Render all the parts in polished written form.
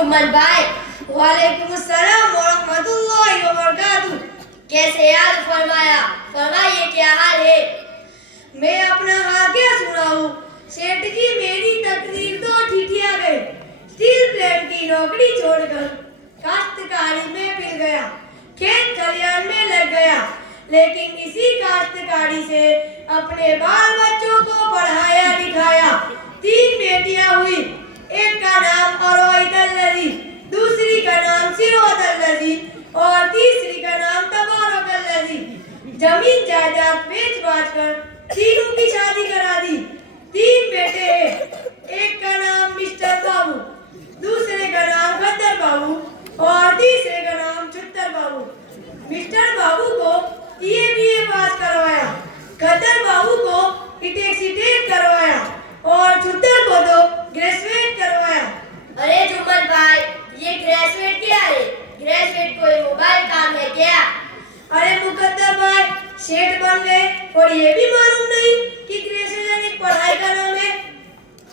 जुम्मन भाई। वालेकुम अस्सलाम व रहमतुल्लाहि व बरकातुहू। कैसे याद फरमाया, फरमाइए क्या हाल है। मैं अपना हाल क्या सुनाऊं, सेठ जी मेरी तकदीर तो ठिठिया गई। स्टील प्लेट की नौकरी छोड़कर काश्तकारी में फिर गया, खेत खलियान में लग गया, लेकिन इसी काश्तकारी से अपने बाल बच्चों को पढ़ाया लिखाया। 3 बेटियां हुई, एक का नाम अरोइतल्लजी, दूसरी का नाम सिरोतल्लजी और तीसरी का नाम तबारकल्लजी। जमीन जायदाद बेच बाच कर तीनों की शादी करा दी। 3 बेटे हैं, एक का नाम मिस्टर बाबू, दूसरे का नाम खद्दर बाबू और तीसरे का नाम छुत्तर बाबू। मिस्टर बाबू को बीए पास करवाया, खद्दर बाबू को बीटेक करवाया और छुत्तर को तो ग्रेजुएट करवाया। अरे जुम्मन भाई, ये ग्रेजुएट क्या है? ग्रेजुएट कोई मोबाइल काम है क्या? अरे मुकद्दर भाई, सेठ बन गए और ये भी मालूम नहीं कि ग्रेजुएशन एक पढ़ाई का नाम है।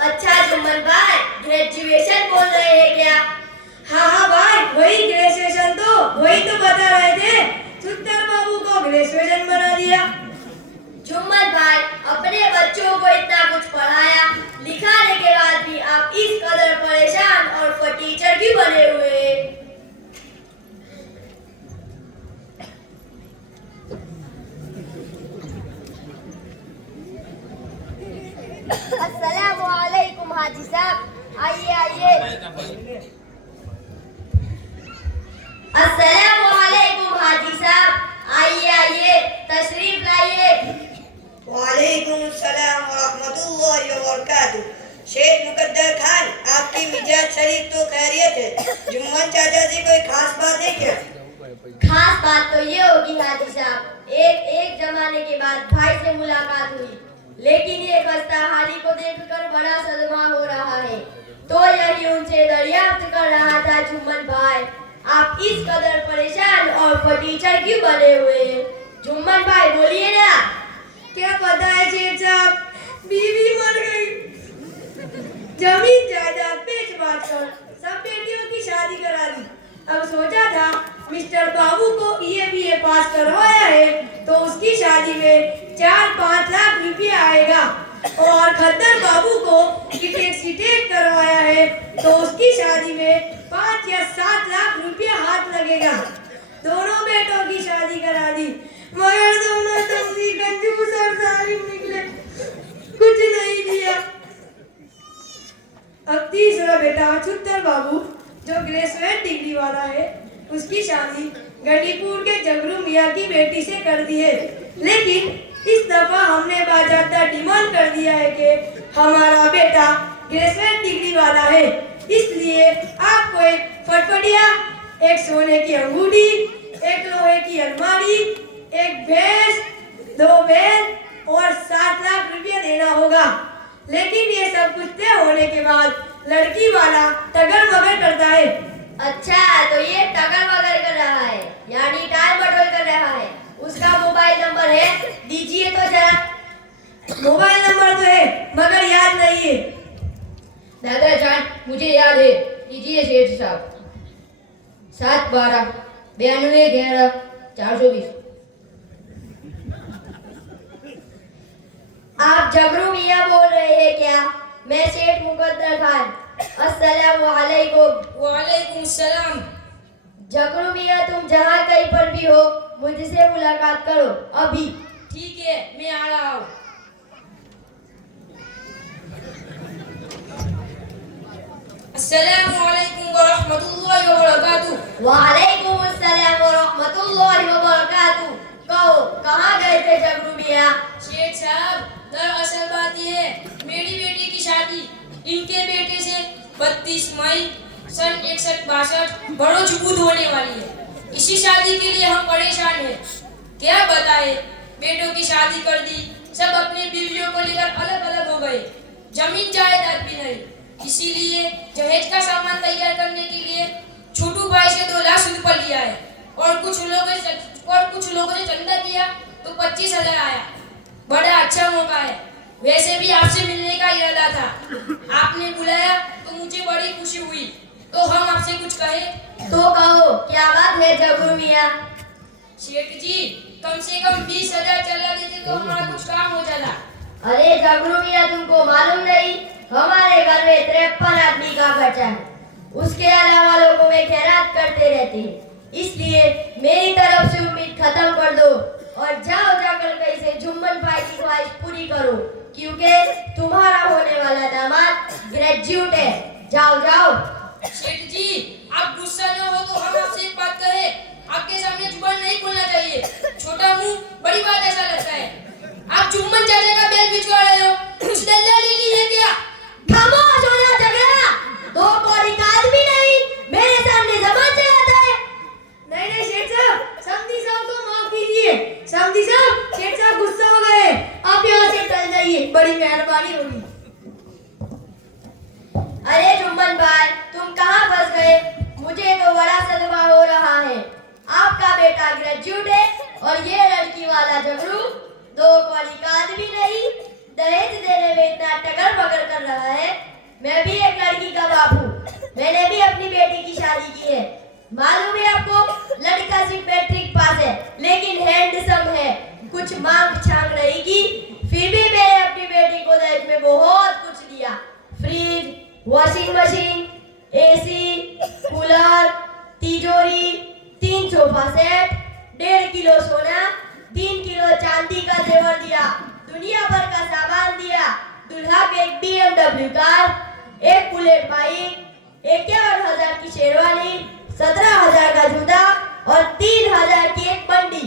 अच्छा जुम्मन भाई, ग्रेजुएशन बोल रहे हैं क्या? हाँ भाई, वही ग्रेजुएशन, तो वही तो बता रहे थे। छुत्तर बाबू को ग्रेजुएशन बना दिया। जुम्मन भाई, अपने बच्चों को इतना कुछ पढ़ाया लिखाने के बाद भी आप इस कदर परेशान और फटीचर क्यों बने हुए हैं? अस्सलामु अलैकुम हाजी साहब, आइए आइए। अस्सलामु अलैकुम हाजी साहब, आइए आइए, तशरीफ लाइए। वालेकुम सलाम व रहमतुल्लाहि व बरकातुहू। शेख मुकद्दर खान, आपकी मिजाज शरीफ तो खैरियत है। जुम्मन चाचा जी कोई खास बात है क्या? खास बात तो ये होगी हाजी साहब, एक जमाने के बाद भाई से मुलाकात हुई, लेकिन ये खस्ता हाली को देखकर बड़ा सदमा हो रहा है। तो यही उनसे दरियाफ्त कर रहा था, जुम्मन भाई आप इस कदर परेशान और फटीचर क्यों बने हुए हैं? जुम्मन भाई बोलिए ना। क्या पता है सेठ साहब, बीवी मर गई, जमीन जायदाद बेच बाच कर सब बेटियों की शादी करा दी। अब सोचा था मिस्टर बाबू को बीए पास करवाया है तो उसकी शादी में 4-5 लाख रुपया आएगा, और खद्दर बाबू को बीटेक करवाया है तो उसकी शादी में 5 या 7 लाख रुपया हाथ लगेगा। दोनों बेटों की शादी करा दी, मगर दोनों तमसी कंजूस और जालिम निकले, कुछ नहीं दिया। अब तीसरा बेटा छुत्तर बाबू जो ग्रेजुएट डिग्री वाला है, उसकी शादी गंडीपुर के जगरू मियाँ की बेटी से कर दी है, लेकिन इस दफा हमने बाज़ाब्ता डिमांड कर दिया है कि हमारा बेटा ग्रेजुएट डिग्री वाला है, इसलिए आपको एक फटफटिया, एक सोने की अंगूठी, एक लोहे की अलमारी, एक भैंस, 2 बैल और 7 लाख रुपया देना होगा। लेकिन ये सब कुछ तय होने के बाद लड़की वाला टगर मगर करता है। अच्छा, तो ये टगर मगर कर रहा है, यानी टाल मटोल कर रहा है। उसका मोबाइल नंबर है, दीजिए तो जरा। मोबाइल नंबर तो है मगर याद नहीं है। दादाजान, मुझे याद है, दीजिए सेठ साहब। 712 92 11 420। आप जगरू मियाँ बोल रहे हैं क्या? मैं सेठ मुकद्दर खान। अस्सलामु अलैकुम। वालेकुम सलाम। जगरू मियाँ, तुम जहाँ कहीं पर भी हो मुझसे मुलाकात करो अभी। ठीक है, मैं आ रहा हूँ। अस्सलामु अलैकुम व रहमतुल्लाहि व बरकातुहू। वालेकुम अस्सलाम व रहमतुल्लाहि व बरकातुहू। कहो, कहाँ गए थे जगरू मियाँ? शेख साहब, दरअसल बात यह है, मेरी बेटी की शादी इनके बेटे से 32 मई सन 61-62 बड़ो जुबूद होने वाली है। इसी शादी के लिए हम परेशान हैं। क्या बताए, बेटों की शादी कर दी, सब अपनी बीवियों को लेकर अलग अलग हो गए, जमीन जायदाद भी नहीं। इसीलिए जहेज का सामान तैयार करने के लिए छोटू भाई से 2 लाख रुपए लिया है, और कुछ लोगों ने चंदा किया तो 25,000 आया। बड़ा अच्छा मौका है, वैसे भी आपसे मिलने का इरादा था, आपने बुलाया तो मुझे बड़ी खुशी हुई, तो हम आपसे कुछ कहे? तो कहो, क्या बात है जगरू मियाँ? सेठ जी, कम से कम 20,000 चला देते तो हमारा कुछ काम हो जाता। अरे जगरू मियाँ, तुमको मालूम नहीं, हमारे घर में 53 आदमी का खर्चा है। उसके अलावा लोगों में खैरात करते रहते हैं। इसलिए मेरी तरफ से उम्मीद खत्म कर दो और जाओ जाकर कहीं से जुम्मन भाई की ख्वाहिश पूरी करो, क्योंकि तुम्हारा होने वाला दामाद ग्रेजुएट है। जाओ जाओ। सेठ जी, आप गुस्सा न हो तो हम आपसे एक बात कहें। आपके सामने जुबान नहीं खोलना चाहिए। छोटा मुंह बड़ी बात ऐसा लगता है। आप जुम्मन चाचा का बैल भिजवा रहे हो, कुछ दल्लाली की है क्या? खामोश हो जा झगड़ा। दो कौड़ी का आदमी नहीं, मेरे सामने जबान चलाता है। नहीं नहीं सेठ साहब, समधी साहब को माफ कीजिए। समधी साहब, सेठ साहब गुस्सा हो गए, आप यहाँ से टल जाइए, बड़ी मेहरबानी होगी। अरे जुम्मन भाई, तुम कहाँ फंस गए? मुझे तो बड़ा सदमा हो रहा है। आपका बेटा ग्रेजुएट है और ये लड़की वाला झगड़ू दो कौड़ी का आदमी नहीं, दहेज देने में इतना टगर बगर कर रहा है। मैं भी एक लड़की का बाप हूँ, मैंने भी अपनी बेटी की शादी की है। मालूम है आपको, लड़का सिर्फ मैट्रिक पास है लेकिन हैंडसम है, कुछ मांग छांग रहेगी। फिर भी मैंने अपनी बेटी को दहेज में बहुत कुछ दिया। Fridge, washing machine, AC, cooler, तिजोरी, 3 सोफा सेट, 1.5 किलो सोना, 3 किलो चांदी का जेवर दिया, दुनिया भर का सामान दिया। दूल्हा को एक BMW कार, एक बुलेट बाइक, 51,000 की शेरवानी, 17,000 का जूता और 3,000 की एक बंडी।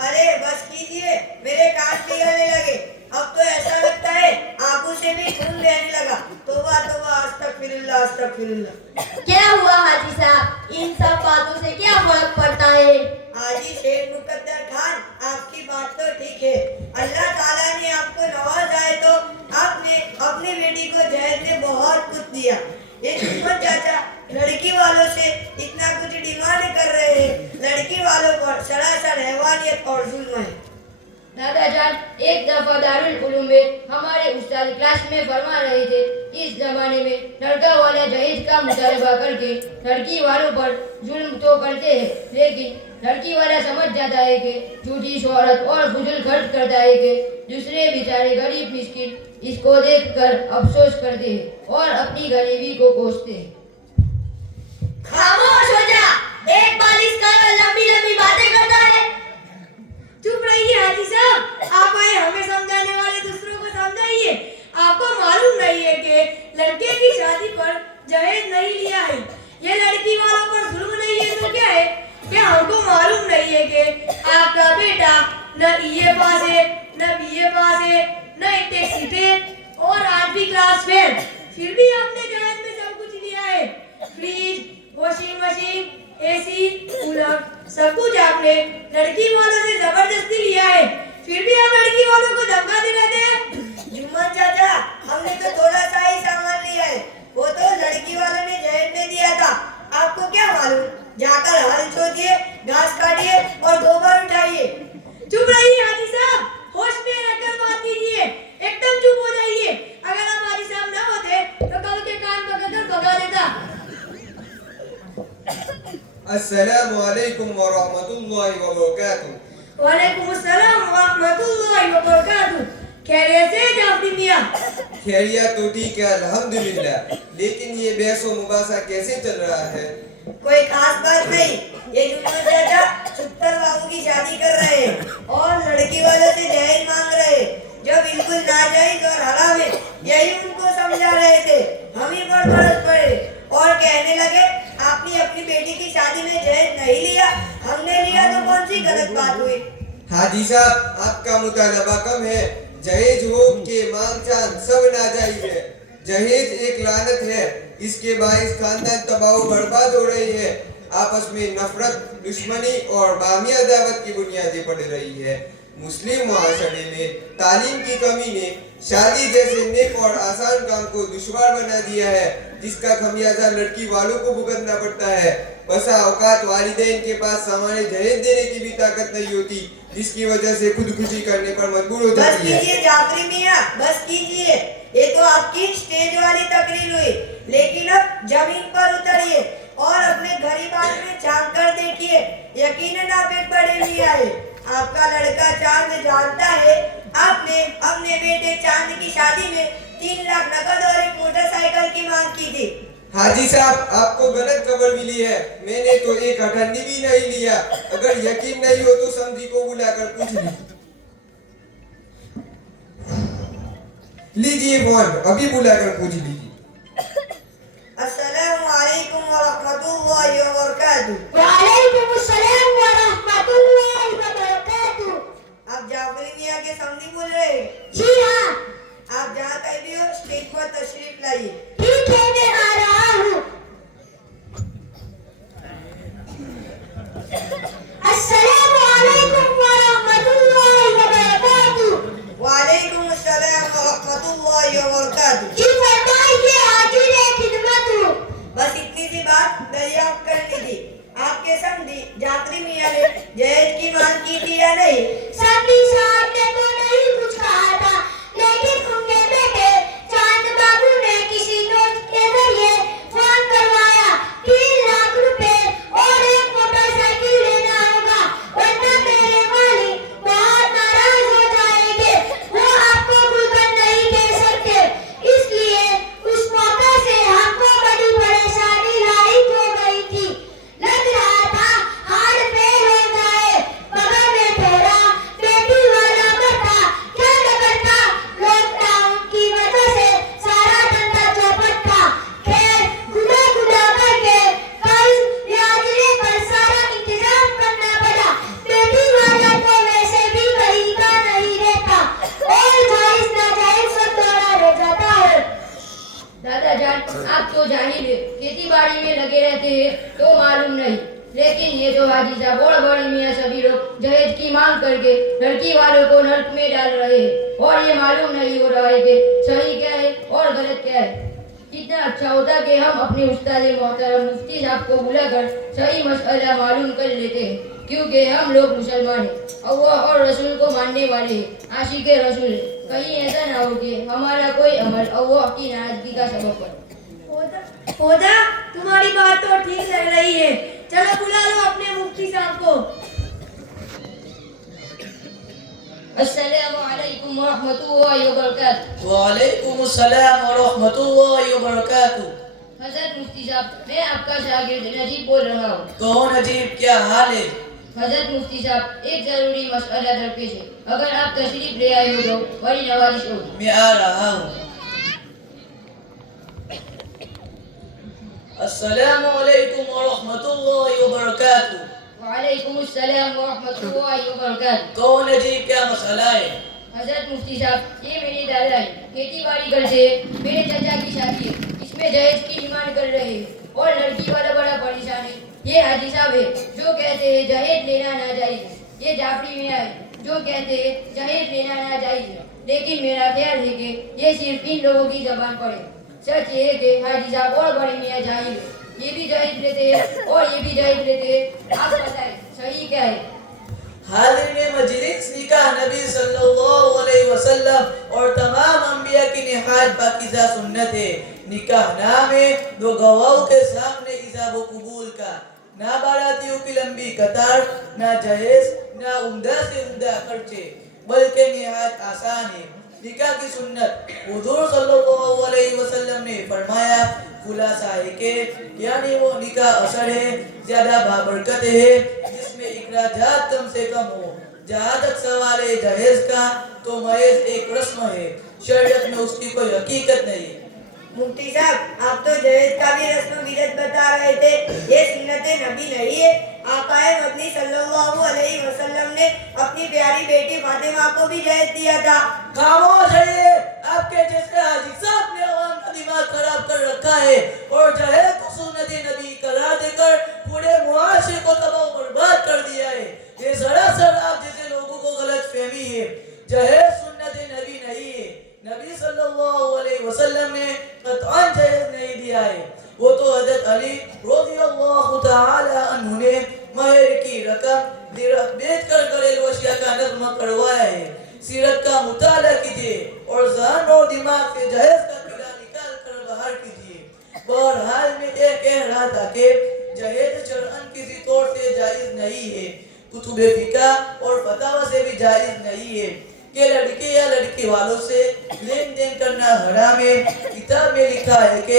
अरे बस कीजिए, मेरे कान पिघलने लगे। अब तो ऐसा लगता है आंखों से भी खून बहने लगा। तौबा तौबा, अस्तगफिरुल्लाह अस्तगफिरुल्लाह। क्या हुआ हाजी साहब, इन सब बातों से क्या फर्क पड़ता है? हाजी शेख मुकद्दर खान, आपकी बात तो ठीक है। अल्लाह ताला ने आपको नवाजा है तो आपने अपनी बेटी को दहेज में बहुत कुछ दिया। ये जुम्मन चाचा लड़की वालों से इतना कुछ डिमांड कर रहे हैं। लड़की वालों पर सरासर हैवानियत और जुल्म है। दादाजान, एक दफा दारुल उलूम में हमारे उस्ताद क्लास में फरमा रहे थे, इस जमाने में लड़का वाले दहेज का मुतालबा करके लड़की वालों पर जुल्म तो करते हैं, लेकिन लड़की वाला समझ जाता है कि झूठी शोहरत और फुजूल खर्च करता है कि दूसरे बेचारे गरीब मिस्किन इसको देखकर अफसोस करते हैं और अपनी गरीबी को कोसते हैं। खामोश हो जा, एक बालिश का लंबी लंबी बातें करता है। चुप रहिए हाजी साहब, आप आए हमें समझाने वाले, दूसरों को समझाइए। आपको मालूम नहीं है कि लड़के की शादी पर दहेज नहीं लिया है, ये लड़की वालों पर जुल्म नहीं है तो क्या है? क्या हमको मालूम नहीं है कि आपका बेटा न EA पास है, न BA पास है, न इंटेक सीटें और 8वीं क्लास फेल, फिर भी आपने दहेज में सब कुछ लिया है। Fridge, washing machine, AC, cooler, सब कुछ आपने लड़की वालों से जबरदस्ती लिया है, फिर भी आप लड़की वालों को धमकाते रहते हैं। जुम्मन चाचा, हमने तो थोड़ा सा ही सामान लिया है, वो तो लड़की वालों ने दहेज में दिया था। आपको क्या मालूम? जाकर हल जोतिए, घास काटिए और गोबर उठाइए। चुप रहिए हाजी साहब, होश में रहकर बात कीजिए, एकदम चुप हो जाइए। अगर आप हाजी साहब ना होते तो कल के कान पकड़कर भगा देता। अस्सलामु अलैकुम व रहमतुल्लाहि व बरकातुहू। वालेकुम अस्सलाम व रहमतुल्लाहि व बरकातुहू। खैरियत से जाफरी मियां? खैरियत तो ठीक है अल्हम्दुलिल्लाह, लेकिन ये बहसो मुबासा कैसे चल रहा है? कोई खास बात नहीं। ये जुम्मन चाचा 70 बाबू की शादी कर रहे हैं और लड़की वालों से दहेज मांग रहे हैं, जो बिल्कुल नाजायज और हराम है। यही उनको समझा रहे थे, हम ही पर बरस पड़े और कहने लगे आपने अपनी बेटी की शादी में दहेज नहीं लिया, हमने लिया तो कौन सी गलत बात हुई? हाजी साहब, आपका मुतालबा कम है। जहेज हो के मांग चांद सब नाजायज है। जहेज एक लानत है, इसके बाइस खानदान तबाह बर्बाद हो रही है। आपस में नफरत, दुश्मनी और बामी अदावत की बुनियादें पड़ रही है। मुस्लिम मुआशरे में तालीम की कमी ने शादी जैसे नेक और आसान काम को दुश्वार बना दिया है, जिसका खमियाजा लड़की वालों को भुगतना पड़ता है। बसा औकात वालिदैन के पास सामान्य दहेज देने की भी ताकत नहीं होती, जिसकी वजह से खुदकुशी करने पर मजबूर हो जाती है। बस कीजिए जाफरी मियां, बस कीजिए। ये तो आपकी स्टेज वाली तकरीर हुई, लेकिन अब जमीन पर उतरिए और अपने गरीबान में झांक कर देखिए, यकीनन आप एक बड़े मियां आए। आपका लड़का चांद जानता है आपने अपने बेटे चांद की शादी में 3 लाख नकद और एक मोटरसाइकिल की मांग की थी। हाजी साहब, आपको गलत खबर मिली है। मैंने तो एक अठन्नी भी नहीं लिया। अगर यकीन नहीं हो तो समझी को बुलाकर पूछ लीजिए फोन, अभी बुलाकर पूछ लीजिए। अस्सलामु अलैकुम व रहमतुल्लाहि व बरकातुहू। वालेकुम अस्सलाम व रहमतुल्लाहि व बरकातुहू। आप जाफरी मियां के समधी बोल रहे हैं? जी हाँ, आप जहाँ कहीं भी हो स्टेज पर तशरीफ लाइए। ठीक है, मैं आ रहा हूँ। अस्सलामु अलैकुम व रहमतुल्लाहि व बरकातुहू। वालेकुम अस्सलाम व रहमतुल्लाहि व बरकातुहू। जी फरमाइए, हाजिर है खिदमत हूँ। बस इतनी सी बात दरियाफ्त कर लीजिए, आपके समधी जाफरी मियां ने जहेज की मांग की थी या नहीं? समधी साहब ने तो नहीं कुछ कहा था, लेकिन उनके बेटे चांद बाबू ने किसी दोस्त के जरिए फोन करवाया 3 लाख रुपए और एक मोटरसाइकिल लेना होगा, वरना मेरे मालिक बहुत नाराज हो जाएंगे। वो आपको खुलकर नहीं दे सकते, इसलिए उस मौके से हमको बड़ी परेशानी लायक हो गई थी। लग रहा था हार्ट फेल हो जाए, मगर मैं थोड़ा बेटी वाला करता, क्या न करता। लॉकडाउन की वजह से सारा धंधा चौपट था। खैर खुदा खुदा करके कल याजरे पर सारा इंतजाम करना पड़ा। बेटी वाला तो वैसे भी कहीं का नहीं रहता और जायज नाजायज सब दौड़ा रह जाता है। दादा जान, आप तो जाहिर है, खेती बाड़ी में लगे रहते हैं तो मालूम नहीं, लेकिन ये जो हाजी साहब और बड़ी मियां सभी लोग जहेज की मांग करके लड़की वालों को नर्क में डाल रहे हैं और ये मालूम नहीं हो रहा है कि सही क्या है और गलत क्या है। कितना अच्छा होता कि हम अपने उस्ताद मोहतरम मुफ्ती साहब को बुलाकर सही मसला मालूम कर लेते हैं, क्योंकि हम लोग मुसलमान हैं, अल्लाह और रसूल को मानने वाले हैं, आशिक रसूल हैं। कहीं ऐसा ना हो कि हमारा कोई अमल अल्लाह की नाराजगी का सबब बने। खोदा, तुम्हारी बात तो ठीक लग रही है, चलो बुला लो अपने मुफ्ती साहब को। अस्सलामु अलैकुम व रहमतुल्लाहि व बरकातुहू। वालेकुम अस्सलाम व रहमतुल्लाहि व बरकातुहू। हजरत मुफ्ती साहब, मैं आपका शागिर्द नजीब बोल रहा हूँ। कौन अजीब, क्या हाल है? हजरत मुफ्ती साहब, एक जरूरी मसला दरपेश है, अगर आप तशरीफ ले आए हो तो बड़ी नवाजिश होगी। मैं आ रहा हूँ। अस्सलामु अलैकुम व रहमतुल्लाहि व बरकातुहू। वालेकुम अस्सलाम व रहमतुल्लाहि व बरकातुहू। कौन अजीब, क्या मसला है? हजरत मुफ्ती साहब, ये मेरे दादा है, खेती बाड़ी करते हैं, मेरे चाचा की शादी है, इसमें दहेज की डिमांड कर रहे हैं और लड़की वाला बड़ा परेशान है। ये हाजी साहब है जो कहते हैं दहेज लेना नाजायज है, ये जाफरी मियां है जो कहते हैं दहेज लेना नाजायज है, लेकिन मेरा ख्याल है कि ये सिर्फ इन लोगों की जबान पर है। सच ये है कि हाजी साहब और बड़े मियां जाहिर है, ये भी दहेज लेते हैं और ये भी दहेज लेते हैं। आप बताएं सही क्या है? हाज़िर मजलिस, निकाह नबी सल्लल्लाहु अलैहि वसल्लम और तमाम अंबिया की निहायत पाकीज़ा सुन्नत है। निकाह नामे 2 गवाहों के सामने इजाब व कबूल का, ना बारातियों की लंबी कतार, ना जहेज, ना उम्दा से उम्दा खर्चे, बल्कि निहायत आसान है। निकाह की सुन्नत हुजूर सल्लल्लाहु अलैहि वसल्लम ने फरमाया, खुलासा है कि यानी वो निकाह असर है, ज्यादा बाबरकत है, जिसमें इखराजात कम से कम हो। जहाँ तक सवाल है दहेज का, तो महज एक रस्म है, शरीयत में उसकी कोई हकीकत नहीं है। मुफ्ती साहब, आप तो जहेज का भी रस्म बिदअत बता रहे थे, ये सुन्नत नबी नहीं है। आकाए मदनी सल्लल्लाहु अलैहि वसल्लम ने अपनी प्यारी बेटी फातिमा को भी जहेज दिया था। खामोश है, आपके जैसे हाजी साहब ने अवाम का दिमाग खराब कर रखा है और जहेज को सुन्नत नबी करार देकर पूरे मुआशरे को तबाह बर्बाद कर दिया है। ये सरासर आप जैसे लोगों को गलतफहमी है। जहेज सुन्नत नबी नहीं है, नबी सल्लल्लाहु अलैहि वसल्लम ने कतअन जहेज नहीं दिया है। वो तो हजरत अली रज़ियल्लाहु तआला अन्हु ने महर की रकम बेचकर घरेलू अशिया का नज़्म करवाया है। सीरत का मुताला कीजिए और ज़हन और दिमाग से जहेज का कीड़ा निकाल कर बाहर कीजिए। बहरहाल में ये कह रहा था कि जहेज शरअन किसी तौर से जायज नहीं है, कुतुबे फिका और फतावा से भी जायज नहीं है कि लड़के या लड़की वालों से लेन देन करना हराम है। किताब में लिखा है कि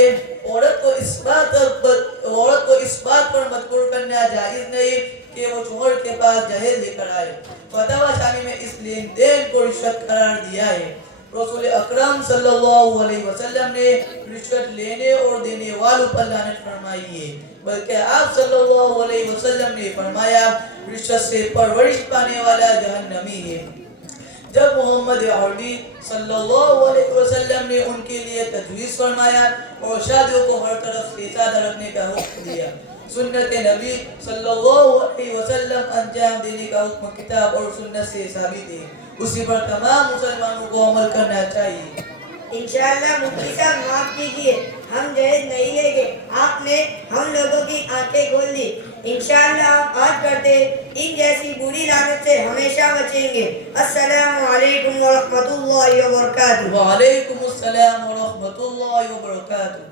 औरत को इस बात पर मजबूर करना जायज नहीं कि वो शोहर के पास जहेज लेकर आए। फतावा शामी में इस लेन देन को रिश्वत करार दिया है। रसूल अकरम सल्लल्लाहु अलैहि वसल्लम ने रिश्वत लेने और देने वालों पर लानत फरमाई है, बल्कि आप सल्लल्लाहु अलैहि वसल्लम ने फरमाया रिश्वत से परवरिश पाने वाला जहन्नमी है। जब मोहम्मद अरबी सल्लल्लाहु अलैहि वसल्लम ने उनके लिए तजवीज़ फरमाया और शादियों को हर तरफ से सादा रखने का हुक्म दिया, सुन्नत नबी सल्लल्लाहु अलैहि वसल्लम अंजाम देने का हुक्म किताब और सुन्नत से साबित है, उसी पर तमाम मुसलमानों को अमल करना चाहिए। इंशाअल्लाह मुफ्ती साहब माफ कीजिए, हम जहेज नहीं लेंगे। आपने हम लोगों की आंखें खोल दी। इंशाअल्लाह हम आज करते इन जैसी बुरी लानत से हमेशा बचेंगे। अस्सलामु अलैकुम व रहमतुल्लाहि व बरकातुहू। वालेकुम अस्सलाम व रहमतुल्लाहि व बरकातुहू।